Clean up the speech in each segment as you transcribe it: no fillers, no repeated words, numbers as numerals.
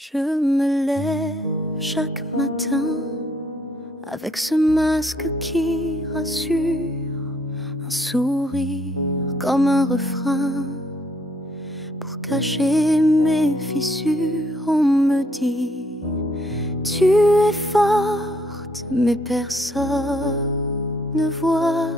Je me lève chaque matin avec ce masque qui rassure, un sourire comme un refrain pour cacher mes fissures. On me dit tu es forte, mais personne ne voit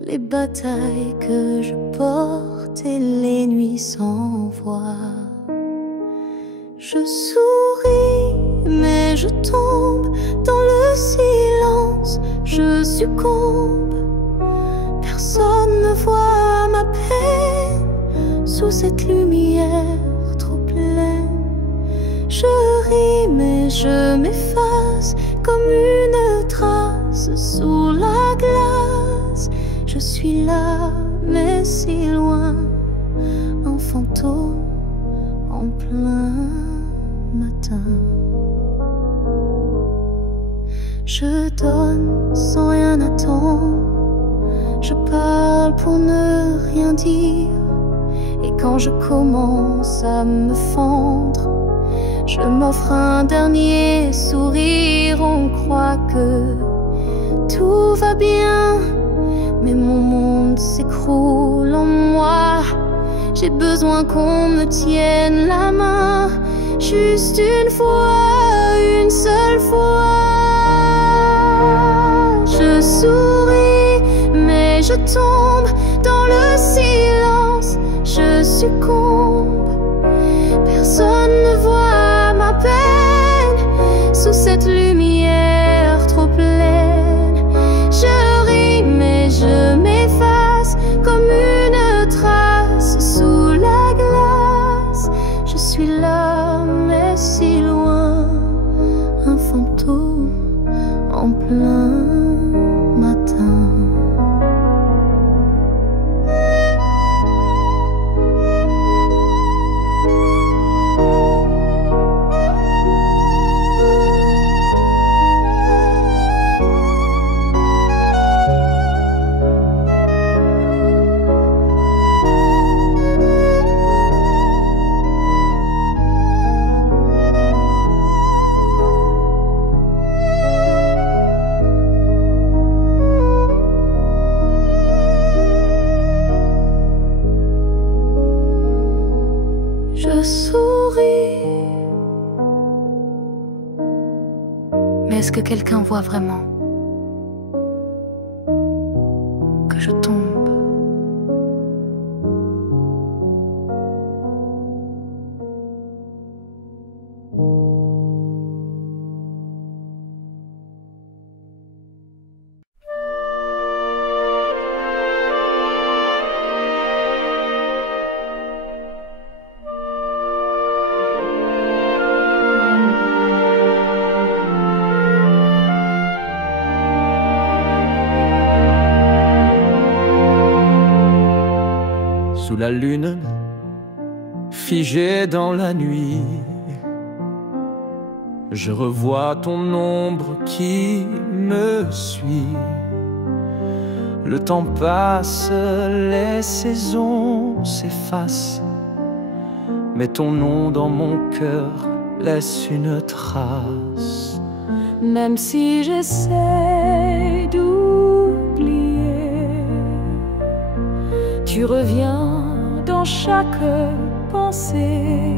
les batailles que je porte et les nuits sans voix. Je souris, mais je tombe dans le silence. Je succombe, personne ne voit ma peine sous cette lumière trop pleine. Je ris, mais je m'efface comme une trace sous la glace. Je suis là, mais si loin, un fantôme en plein matin. Je donne sans rien attendre, je parle pour ne rien dire. Et quand je commence à me fendre, je m'offre un dernier sourire. On croit que tout va bien, mais mon monde s'écroule en moi. J'ai besoin qu'on me tienne la main, juste une fois, une seule fois. Je souris, mais je tombe dans le silence. Je succombe, personne ne voit ma peine sous cette lumière trop pleine. Je ris, mais je m'efface comme une trace sous la glace. Je suis là, mais si loin, un fantôme en plein matin. Je souris, mais est-ce que quelqu'un voit vraiment que je tombe? Sous la lune, figée dans la nuit, je revois ton ombre qui me suit. Le temps passe, les saisons s'effacent, mais ton nom dans mon cœur laisse une trace. Même si j'essaie d'oublier, tu reviens dans chaque pensée.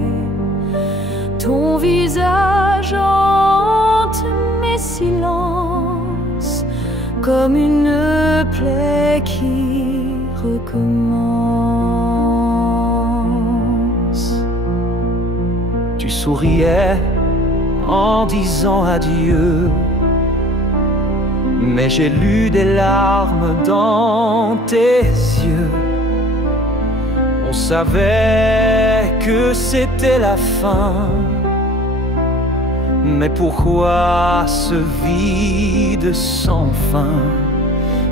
Ton visage hante mes silences comme une plaie qui recommence. Tu souriais en disant adieu, mais j'ai lu des larmes dans tes yeux. On savait que c'était la fin, mais pourquoi ce vide sans fin?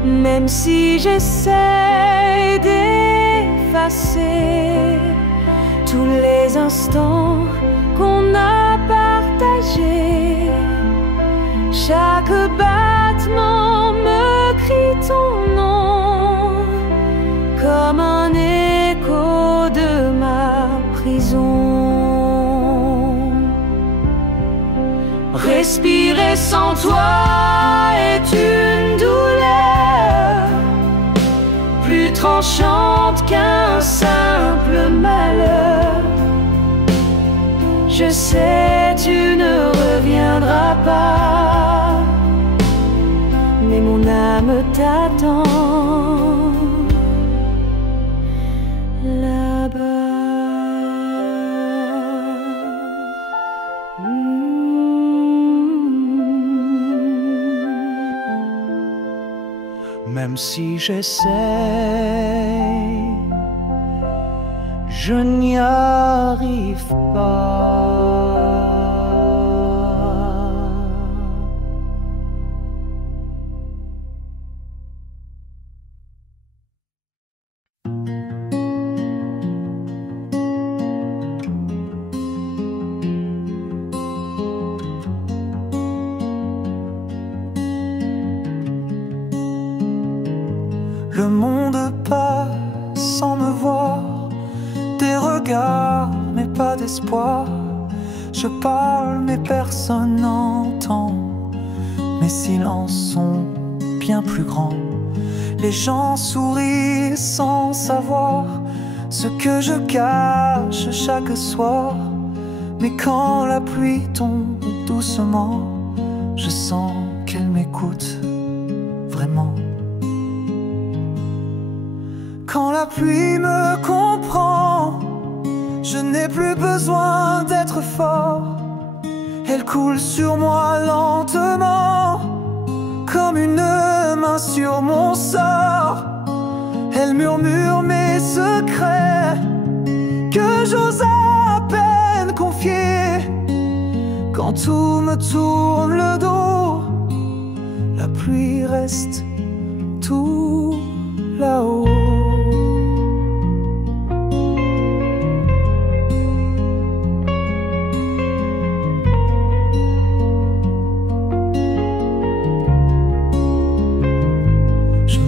Même si j'essaie d'effacer tous les instants qu'on a partagés, chaque battement me crie ton nom comme un écho de ma prison. Respirer sans toi est une douleur plus tranchante qu'un simple malheur. Je sais, tu ne reviendras pas, mais mon âme t'attend là-bas. Même si j'essaie, je n'y arrive pas. Le monde passe sans me voir, des regards mais pas d'espoir. Je parle mais personne n'entend, mes silences sont bien plus grands. Les gens sourient sans savoir ce que je cache chaque soir. Mais quand la pluie tombe doucement, je sens qu'elle m'écoute vraiment. Quand la pluie me comprend, je n'ai plus besoin d'être fort. Elle coule sur moi lentement, comme une main sur mon sort. Elle murmure mes secrets que j'ose à peine confier. Quand tout me tourne le dos, la pluie reste tout là-haut.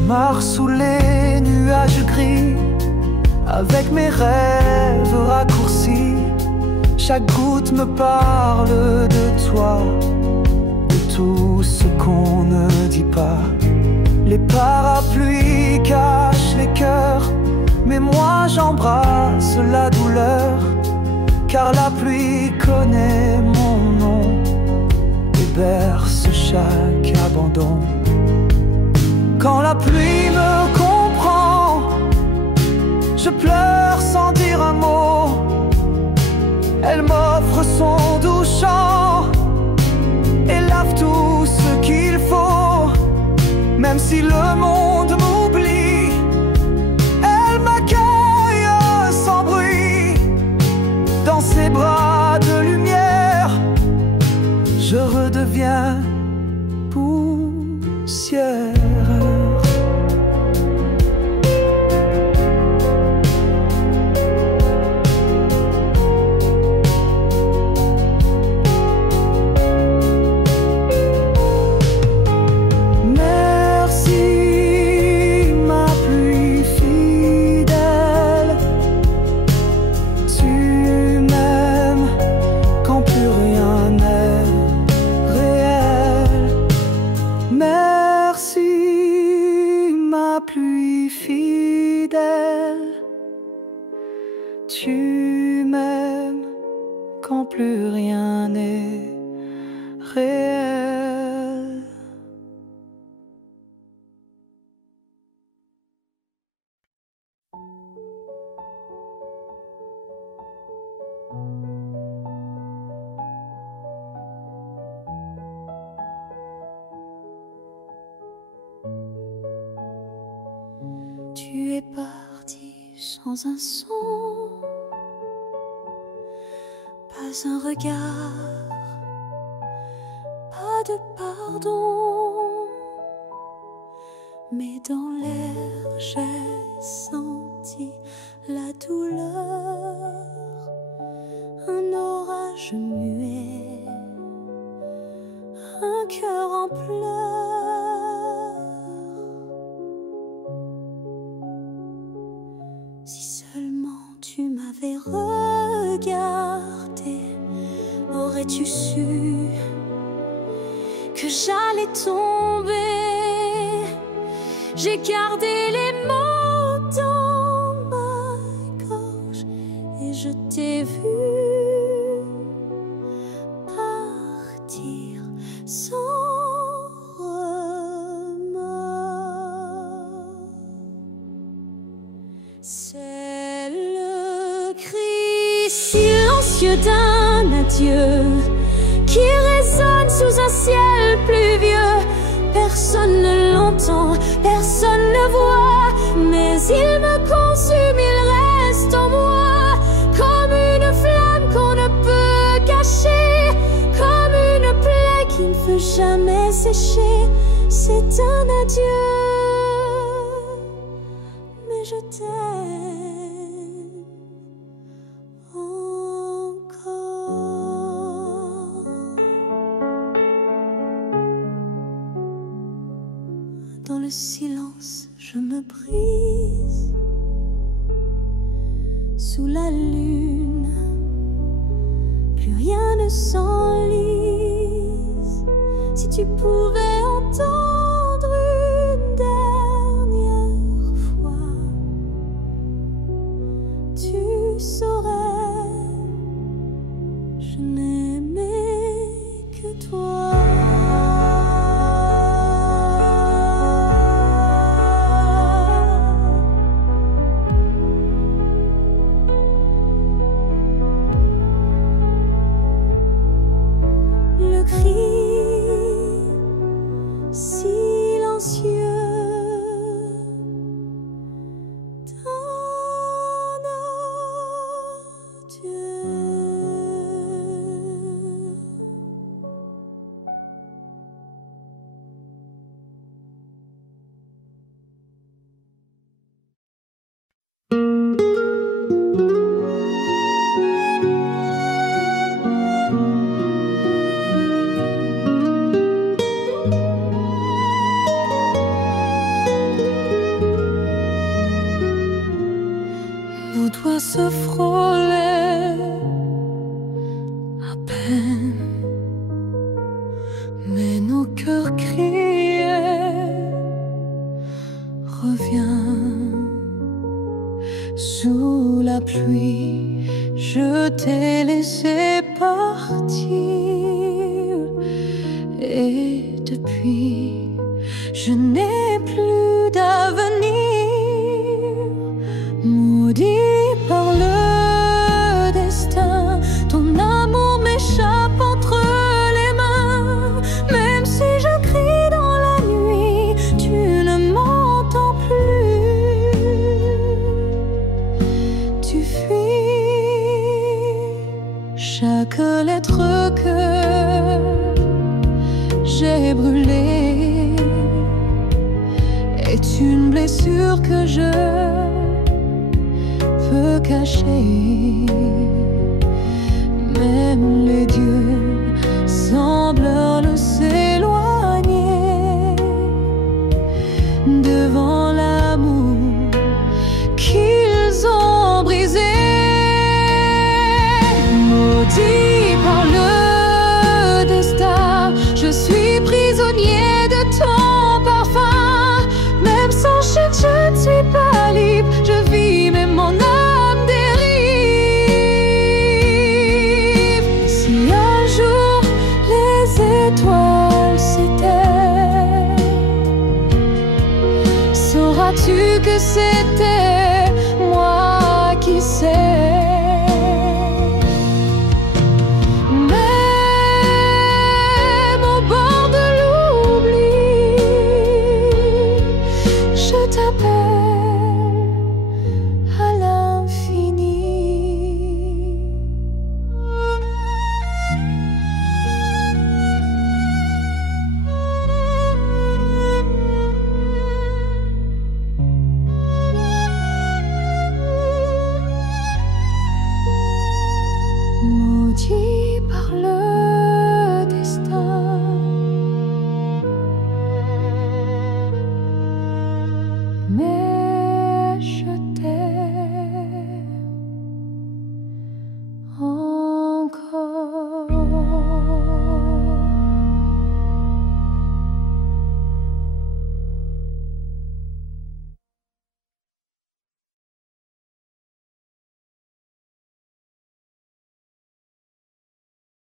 Marche sous les nuages gris, avec mes rêves raccourcis. Chaque goutte me parle de toi, de tout ce qu'on ne dit pas. Les parapluies cachent les cœurs, mais moi j'embrasse la douleur. Car la pluie connaît mon nom et berce chaque abandon. Quand la pluie me comprend, je pleure sans dire un mot. Elle m'offre son doux chant et lave tout ce qu'il faut. Même si le monde m'oublie, elle m'accueille sans bruit. Dans ses bras de lumière, je redeviens poussière. Tu m'aimes quand plus rien n'est réel. Tu es parti sans un son, pas un regard, pas de pardon. Mais dans l'air j'ai senti la douleur, un orage muet, un cœur en pleurs. Si seulement tu m'avais regardé, aurais-tu su j'allais tomber. J'ai gardé les mots dans ma gorge et je t'ai vu partir sans remords. C'est le cri silencieux d'un adieu qui résonne sous un ciel pluvieux. Personne ne l'entend, personne ne voit, mais il me consume, il reste en moi, comme une flamme qu'on ne peut cacher, comme une plaie qui ne peut jamais sécher. C'est un adieu, mais je t'aime encore. Dans le silence, je me brise. Sous la lune, plus rien ne s'enlise. Si tu pouvais entendre une dernière fois, tu saurais, je n'aimais que toi. Nos doigts se frôlaient à peine, mais nos cœurs criaient, reviens. Sous la pluie, je t'ai laissé partir, et depuis, je n'ai plus d'avenir. Maudit par le destin, ton amour m'échappe entre les mains. Même si je crie dans la nuit, tu ne m'entends plus. Tu fuis. Chaque lettre que j'ai brûlée est une blessure que je peux cacher. Même les dieux semblent s'éloigner devant l'amour qu'ils ont brisé. Maudit par le destin, je suis prisonnier de ton parfum. Même sans chute, je ne suis pas libre. Je vis, mais mon âme dérive. Si un jour les étoiles s'éteignent, sauras-tu que c'était